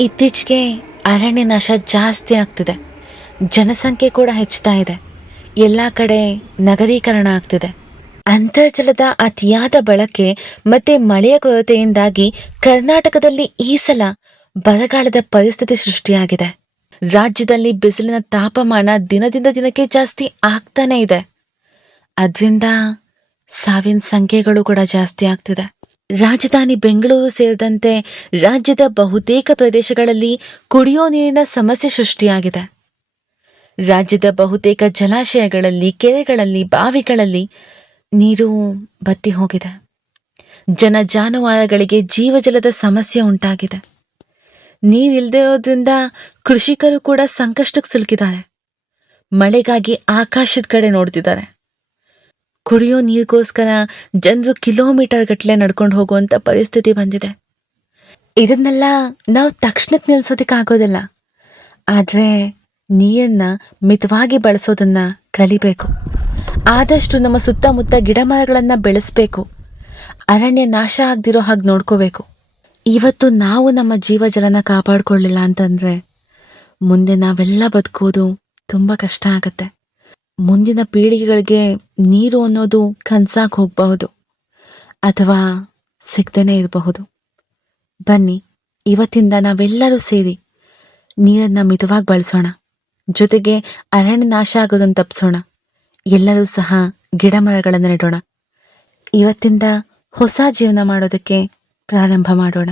ಇತ್ತೀಚೆಗೆ ಅರಣ್ಯನಾಶ ಜಾಸ್ತಿ ಆಗ್ತಿದೆ. ಜನಸಂಖ್ಯೆ ಕೂಡ ಹೆಚ್ಚುತ್ತಾ ಇದೆ. ಎಲ್ಲ ಕಡೆ ನಗರೀಕರಣ ಆಗ್ತಿದೆ. ಅಂತರ್ಜಲದ ಅತಿಯಾದ ಬಳಕೆ ಮತ್ತೆ ಮಳೆಯ ಕೊರತೆಯಿಂದಾಗಿ ಕರ್ನಾಟಕದಲ್ಲಿ ಈ ಸಲ ಬರಗಾಲದ ಪರಿಸ್ಥಿತಿ ಸೃಷ್ಟಿಯಾಗಿದೆ. ರಾಜ್ಯದಲ್ಲಿ ಬಿಸಿಲಿನ ತಾಪಮಾನ ದಿನದಿಂದ ದಿನಕ್ಕೆ ಜಾಸ್ತಿ ಆಗ್ತಾನೆ ಇದೆ. ಅದರಿಂದ ಸಾವಿನ ಸಂಖ್ಯೆಗಳು ಕೂಡ ಜಾಸ್ತಿ ಆಗ್ತಿದೆ. ರಾಜಧಾನಿ ಬೆಂಗಳೂರು ಸೇರಿದಂತೆ ರಾಜ್ಯದ ಬಹುತೇಕ ಪ್ರದೇಶಗಳಲ್ಲಿ ಕುಡಿಯೋ ನೀರಿನ ಸಮಸ್ಯೆ ಸೃಷ್ಟಿಯಾಗಿದೆ. ರಾಜ್ಯದ ಬಹುತೇಕ ಜಲಾಶಯಗಳಲ್ಲಿ, ಕೆರೆಗಳಲ್ಲಿ, ಬಾವಿಗಳಲ್ಲಿ ನೀರು ಬತ್ತಿ ಹೋಗಿದೆ. ಜನ ಜಾನುವಾರುಗಳಿಗೆ ಜೀವಜಲದ ಸಮಸ್ಯೆ ಉಂಟಾಗಿದೆ. ನೀರಿಲ್ಲದೆ ಇರೋದ್ರಿಂದ ಕೃಷಿಕರು ಕೂಡ ಸಂಕಷ್ಟಕ್ಕೆ ಸಿಲುಕಿದ್ದಾರೆ. ಮಳೆಗಾಗಿ ಆಕಾಶದ ಕಡೆ ನೋಡ್ತಿದ್ದಾರೆ. ಕುಡಿಯೋ ನೀರಿಗೋಸ್ಕರ ಜನರು ಕಿಲೋಮೀಟರ್ ಗಟ್ಟಲೆ ನಡ್ಕೊಂಡು ಹೋಗುವಂಥ ಪರಿಸ್ಥಿತಿ ಬಂದಿದೆ. ಇದನ್ನೆಲ್ಲ ನಾವು ತಕ್ಷಣಕ್ಕೆ ನಿಲ್ಲಿಸೋದಕ್ಕಾಗೋದಿಲ್ಲ. ಆದರೆ ನೀರನ್ನ ಮಿತವಾಗಿ ಬಳಸೋದನ್ನ ಕಲಿಬೇಕು. ಆದಷ್ಟು ನಮ್ಮ ಸುತ್ತಮುತ್ತ ಗಿಡ ಮರಗಳನ್ನು ಬೆಳೆಸಬೇಕು. ಅರಣ್ಯ ನಾಶ ಆಗದಿರೋ ಹಾಗೆ ನೋಡ್ಕೋಬೇಕು. ಇವತ್ತು ನಾವು ನಮ್ಮ ಜೀವಜಲನ ಕಾಪಾಡಿಕೊಳ್ಳಿಲ್ಲ ಅಂತಂದರೆ ಮುಂದೆ ನಾವೆಲ್ಲ ಬದುಕೋದು ತುಂಬ ಕಷ್ಟ ಆಗುತ್ತೆ. ಮುಂದಿನ ಪೀಳಿಗೆಗಳಿಗೆ ನೀರು ಅನ್ನೋದು ಕನಸಾಗಿ ಹೋಗಬಹುದು ಅಥವಾ ಸಿಗದೇನೆ ಇರಬಹುದು. ಬನ್ನಿ, ಇವತ್ತಿಂದ ನಾವೆಲ್ಲರೂ ಸೇರಿ ನೀರನ್ನು ಮಿತವಾಗಿ ಬಳಸೋಣ. ಜೊತೆಗೆ ಅರಣ್ಯ ನಾಶ ಆಗೋದನ್ನು ತಪ್ಪಿಸೋಣ. ಎಲ್ಲರೂ ಸಹ ಗಿಡ ಮರಗಳನ್ನು ನೆಡೋಣ. ಇವತ್ತಿಂದ ಹೊಸ ಜೀವನ ಮಾಡೋದಕ್ಕೆ ಪ್ರಾರಂಭ ಮಾಡೋಣ.